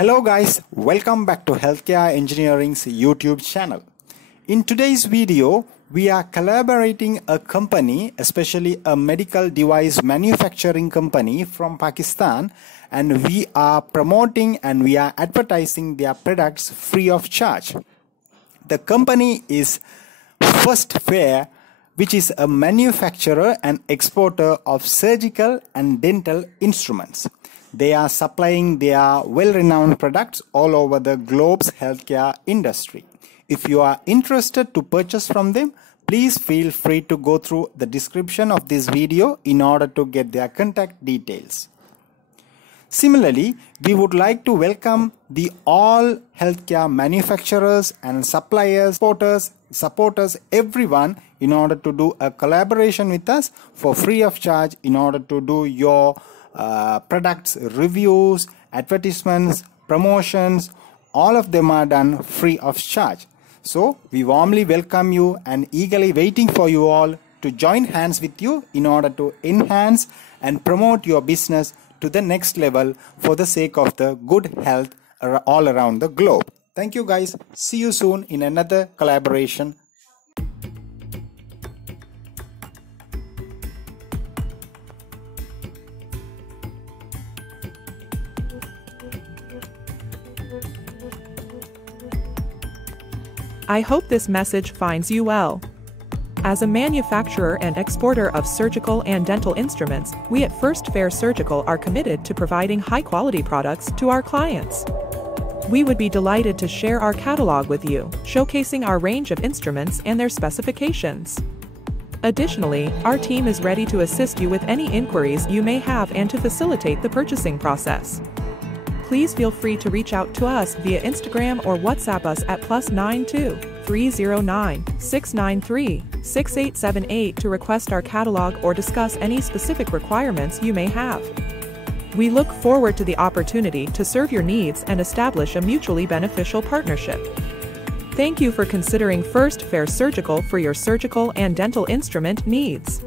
Hello guys, welcome back to Healthcare Engineering's YouTube channel. In today's video, we are collaborating a company, especially a medical device manufacturing company from Pakistan, and we are promoting and we are advertising their products free of charge. The company is First Fair, which is a manufacturer and exporter of surgical and dental instruments. They are supplying their well-renowned products all over the globe's healthcare industry. If you are interested to purchase from them, please feel free to go through the description of this video in order to get their contact details. Similarly, we would like to welcome the all healthcare manufacturers and suppliers, supporters, everyone in order to do a collaboration with us for free of charge in order to do your products, reviews, advertisements, promotions, all of them are done free of charge. So we warmly welcome you and eagerly waiting for you all to join hands with you in order to enhance and promote your business to the next level for the sake of the good health all around the globe. Thank you guys. See you soon in another collaboration. I hope this message finds you well. As a manufacturer and exporter of surgical and dental instruments, we at First Fair Surgical are committed to providing high-quality products to our clients. We would be delighted to share our catalog with you, showcasing our range of instruments and their specifications. Additionally, our team is ready to assist you with any inquiries you may have and to facilitate the purchasing process. Please feel free to reach out to us via Instagram or WhatsApp us at +92 309 693 6878 to request our catalog or discuss any specific requirements you may have. We look forward to the opportunity to serve your needs and establish a mutually beneficial partnership. Thank you for considering First Fair Surgical for your surgical and dental instrument needs.